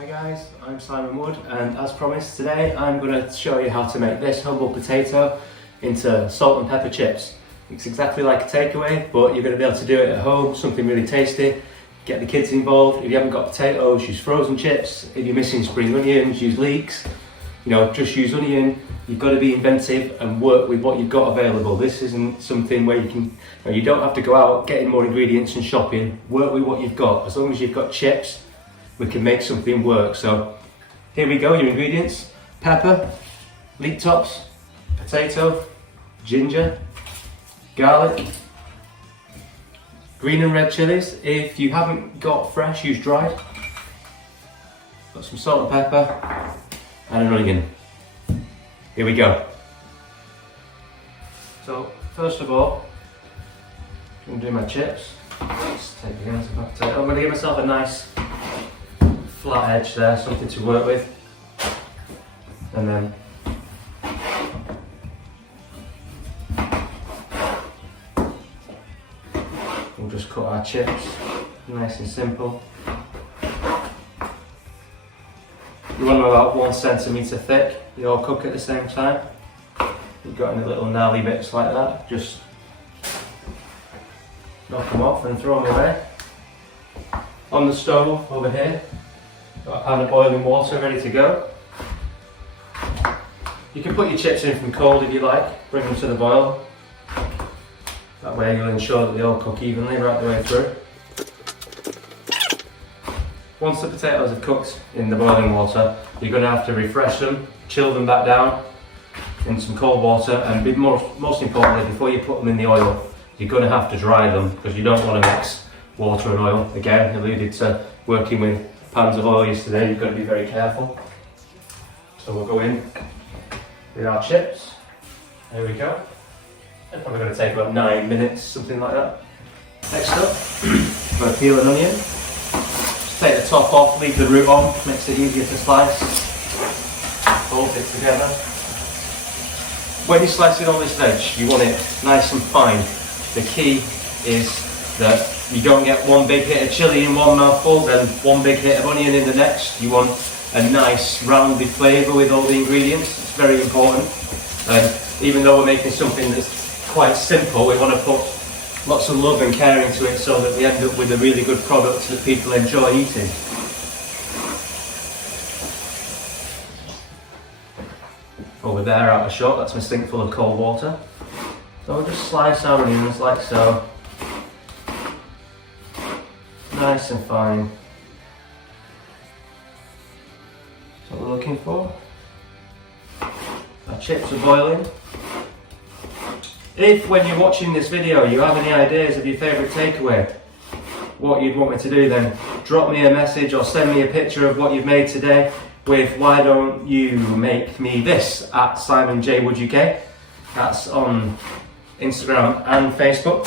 Hi guys, I'm Simon Wood, and as promised today I'm going to show you how to make this humble potato into salt and pepper chips. It's exactly like a takeaway, but you're going to be able to do it at home, something really tasty. Get the kids involved. If you haven't got potatoes, use frozen chips. If you're missing spring onions, use Leeks. Just use onion. You've got to be inventive and work with what you've got available. This isn't something where you don't have to go out getting more ingredients and shopping. Work with what you've got. As long as you've got chips, we can make something work. So here we go, your ingredients: pepper, leek tops, potato, ginger, garlic, green and red chillies. If you haven't got fresh, use dried. Got some salt and pepper and an onion. Here we go. So first of all, I'm going to do my chips. Let's take the ends of my potato. I'm going to give myself a nice flat edge there, something to work with, and then we'll just cut our chips nice and simple. You want them about 1 centimetre thick. They all cook at the same time. You've got any little gnarly bits like that, just knock them off and throw them away. On the stove over here, got a pan of boiling water ready to go. You can put your chips in from cold if you like, bring them to the boil. That way you'll ensure that they all cook evenly right the way through. Once the potatoes are cooked in the boiling water, you're going to have to refresh them, chill them back down in some cold water, and most importantly, before you put them in the oil, you're going to have to dry them, because you don't want to mix water and oil. Again, alluded to working with pans of oil yesterday, you've got to be very careful. So we'll go in with our chips. There we go. It's probably going to take about 9 minutes, something like that. Next up, I'm going to peel an onion. Just take the top off, leave the root on, makes it easier to slice. Fold it together. When you're slicing all this veg, you want it nice and fine. The key is that you don't get one big hit of chilli in one mouthful, then one big hit of onion in the next. You want a nice rounded flavour with all the ingredients. It's very important. And even though we're making something that's quite simple, we want to put lots of love and care into it so that we end up with a really good product that people enjoy eating. Over there, out of shot, that's my sink full of cold water. So we'll just slice our onions like so. Nice and fine. That's what we're looking for. Our chips are boiling. If, when you're watching this video, you have any ideas of your favourite takeaway, what you'd want me to do, then drop me a message or send me a picture of what you've made today with "why don't you make me this" at Simon J Wood UK. That's on Instagram and Facebook.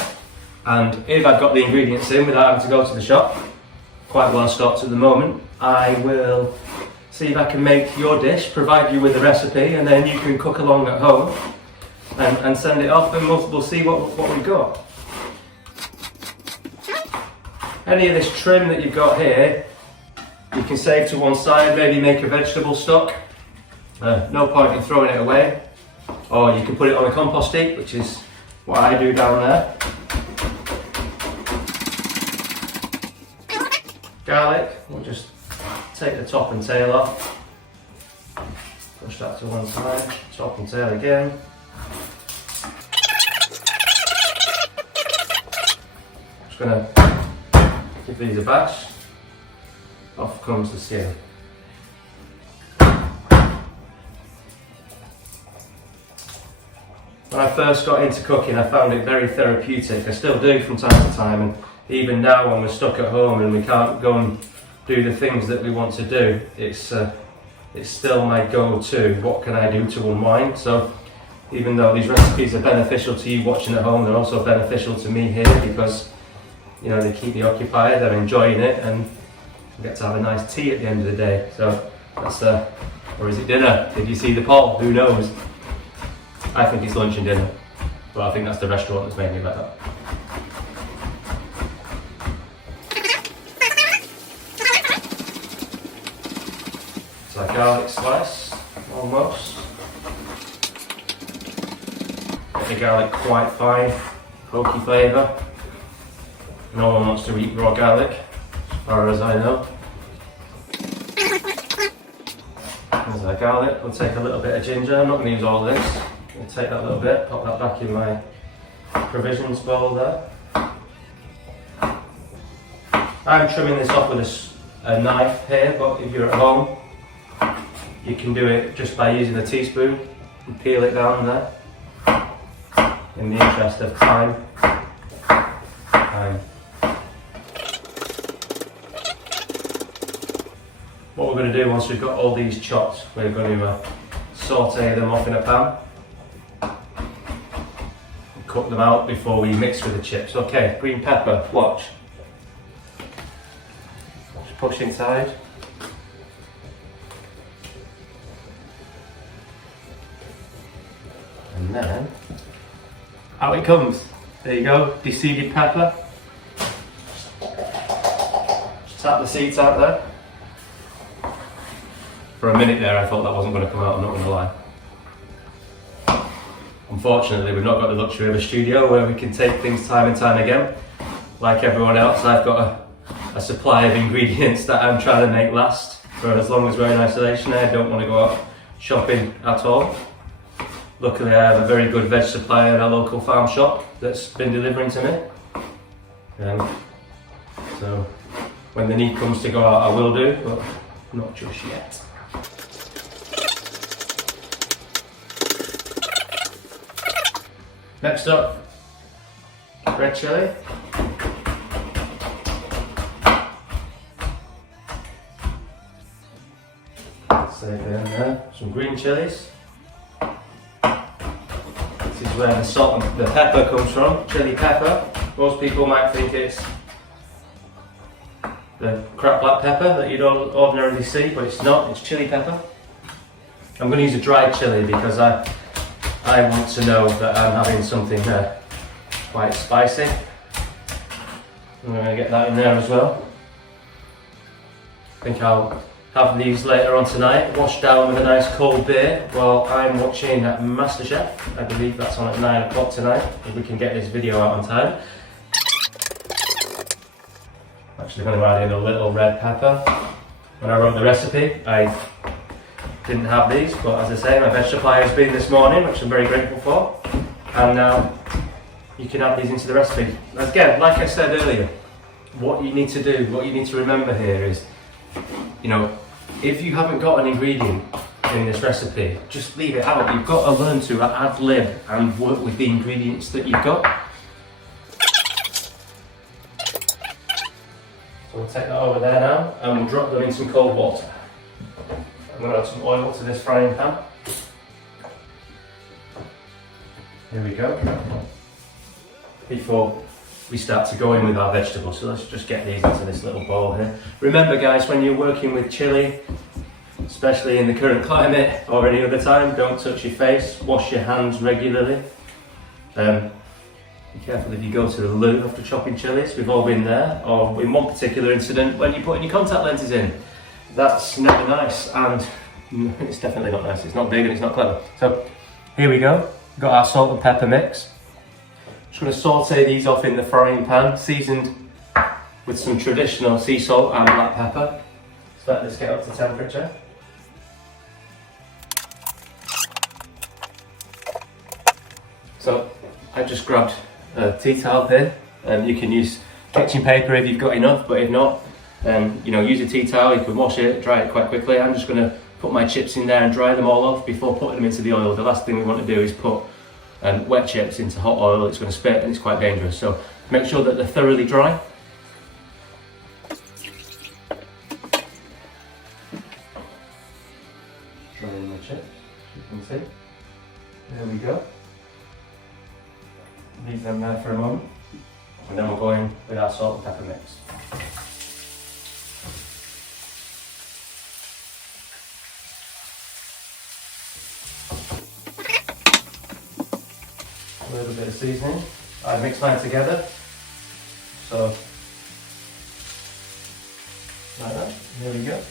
And if I've got the ingredients in without having to go to the shop, quite well stocked at the moment, I will see if I can make your dish, provide you with a recipe, and then you can cook along at home and send it off, and we'll see what we've got. Any of this trim that you've got here, you can save to one side, maybe make a vegetable stock. No point in throwing it away. Or you can put it on a compost heap, which is what I do down there. Garlic, we'll just take the top and tail off. Push that to one side, top and tail again. Just going to give these a bash. Off comes the skin. When I first got into cooking, I found it very therapeutic. I still do from time to time, and even now when we're stuck at home and we can't go and do the things that we want to do, it's still my go-to. What can I do to unwind? So even though these recipes are beneficial to you watching at home, they're also beneficial to me here, because they keep me occupied, I'm enjoying it, and I get to have a nice tea at the end of the day. So that's or is it dinner? Did you see the poll? Who knows? I think it's lunch and dinner, but I think that's the restaurant that's made me like that. garlic slice, almost. Get the garlic quite fine, pokey flavour. No one wants to eat raw garlic, as far as I know. There's our garlic. We'll take a little bit of ginger. I'm not going to use all this. I'll take that little bit, pop that back in my provisions bowl there. I'm trimming this off with a knife here, but if you're at home, you can do it just by using a teaspoon and peel it down there. In the interest of time. What we're going to do once we've got all these chopped, we're going to saute them off in a pan. And cook them out before we mix with the chips. Okay, green pepper, watch. Just push inside. And then, out it comes. There you go, de-seeded pepper. Just tap the seeds out there. For a minute there I thought that wasn't going to come out, I'm not going to lie. Unfortunately we've not got the luxury of a studio where we can take things time and time again. Like everyone else, I've got a supply of ingredients that I'm trying to make last for as long as we're in isolation. I don't want to go out shopping at all. Luckily I have a very good veg supply at a local farm shop that's been delivering to me. So when the need comes to go out I will do, but not just yet. Next up, red chilli. Save it in there. Some green chilies. This is where the salt and the pepper comes from, chili pepper. Most people might think it's the crap black pepper that you'd ordinarily see, but it's not, it's chili pepper. I'm going to use a dried chili because I want to know that I'm having something quite spicy. I'm going to get that in there as well. I think I'll have these later on tonight, washed down with a nice cold beer while I'm watching MasterChef. I believe that's on at 9 o'clock tonight, if we can get this video out on time. Actually going to add in a little red pepper. When I wrote the recipe, I didn't have these, but as I say, my veg supply has been this morning, which I'm very grateful for. And now you can add these into the recipe. Again, like I said earlier, what you need to do, what you need to remember here is, you know, if you haven't got an ingredient in this recipe, just leave it out. You've got to learn to ad lib and work with the ingredients that you've got. So we'll take that over there now and we'll drop them in some cold water. I'm going to add some oil to this frying pan. Here we go. Before we start to go in with our vegetables, so let's just get these into this little bowl here. Remember guys, when you're working with chili, especially in the current climate or any other time, don't touch your face, wash your hands regularly. Be careful if you go to the loo after chopping chilies, we've all been there, or in one particular incident when you're putting your contact lenses in. That's never nice, and it's definitely not nice, it's not big and it's not clever. So here we go, we've got our salt and pepper mix. Just going to saute these off in the frying pan, seasoned with some traditional sea salt and black pepper. Let's let this get up to temperature. So I just grabbed a tea towel here, and you can use kitchen paper if you've got enough, but if not, you know, use a tea towel, you can wash it, dry it quite quickly. I'm just going to put my chips in there and dry them all off before putting them into the oil. The last thing we want to do is put wet chips into hot oil. It's going to spit and it's quite dangerous, so make sure that they're thoroughly dry. Drying the chips, you can see. There we go. Leave them there for a moment, and then we'll go in with our salt and pepper mix. A little bit of seasoning. I mix mine together, so like that. There we go.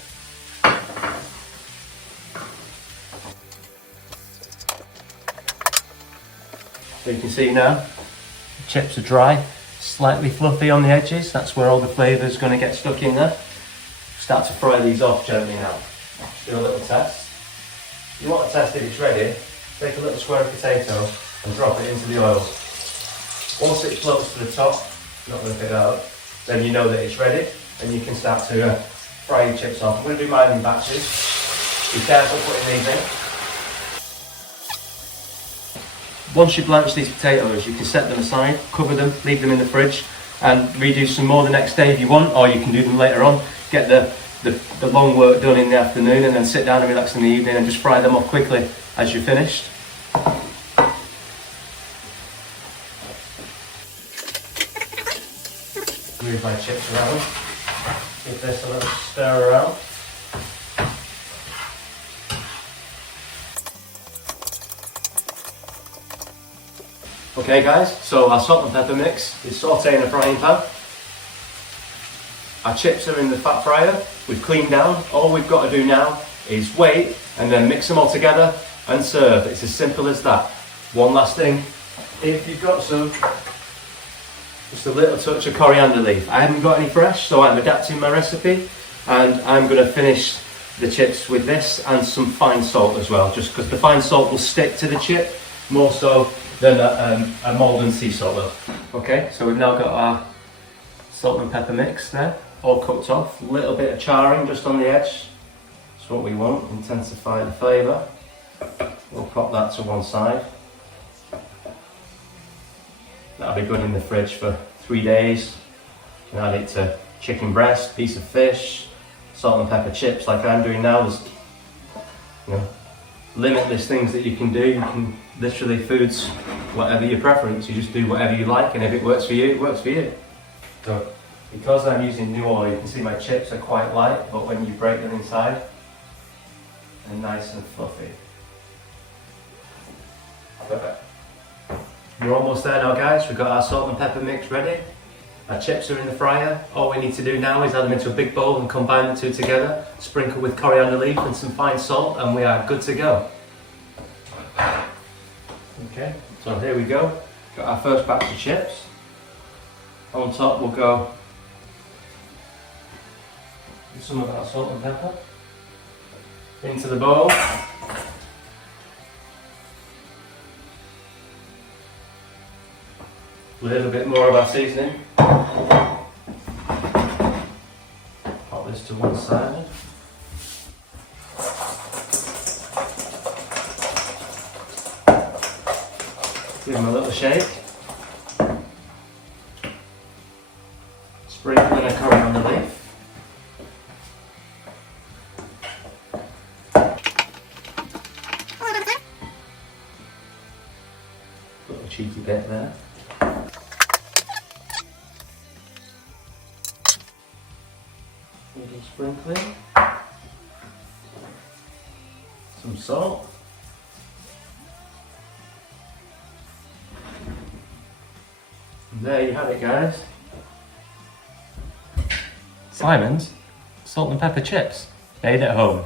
So you can see now, the chips are dry, slightly fluffy on the edges. That's where all the flavour is going to get stuck in there. Start to fry these off gently now. Just do a little test. You want to test if it's ready, take a little square of potato and drop it into the oil. Once it floats to the top, not going to pick that up, then you know that it's ready and you can start to fry your chips off. I'm going to do mine in batches. Be careful putting these in. Once you blanch these potatoes, you can set them aside, cover them, leave them in the fridge and redo some more the next day if you want, or you can do them later on. Get the long work done in the afternoon and then sit down and relax in the evening and just fry them off quickly as you're finished. Move my chips around, give this a little stir around. Okay guys, so our salt and pepper mix is sauté in a frying pan. Our chips are in the fat fryer, we've cleaned down. All we've got to do now is wait and then mix them all together and serve. It's as simple as that. One last thing, if you've got some, just a little touch of coriander leaf. I haven't got any fresh, so I'm adapting my recipe and I'm going to finish the chips with this and some fine salt as well, just because the fine salt will stick to the chip more so than a Maldon sea salt will. Okay, so we've now got our salt and pepper mix there, all cooked off. A little bit of charring just on the edge. That's what we want, intensify the flavour. We'll pop that to one side. That'll be good in the fridge for 3 days. You can add it to chicken breast, piece of fish, salt and pepper chips like I'm doing now. There's, you know, limitless things that you can do. You can literally foods whatever your preference. You just do whatever you like, and if it works for you, it works for you. So because I'm using new oil, you can see my chips are quite light, but when you break them inside, they're nice and fluffy. Perfect. We're almost there now guys. We've got our salt and pepper mix ready. Our chips are in the fryer. All we need to do now is add them into a big bowl and combine the two together. Sprinkle with coriander leaf and some fine salt and we are good to go. Okay, so here we go. Got our first batch of chips. On top we'll go with some of our salt and pepper. Into the bowl. A little bit more of our seasoning. Pop this to one side. Give them a little shake. Sprinkle in a coriander leaf. Little cheeky bit there. Little sprinkling. Some salt. And there you have it guys. Simon's salt and pepper chips, made at home.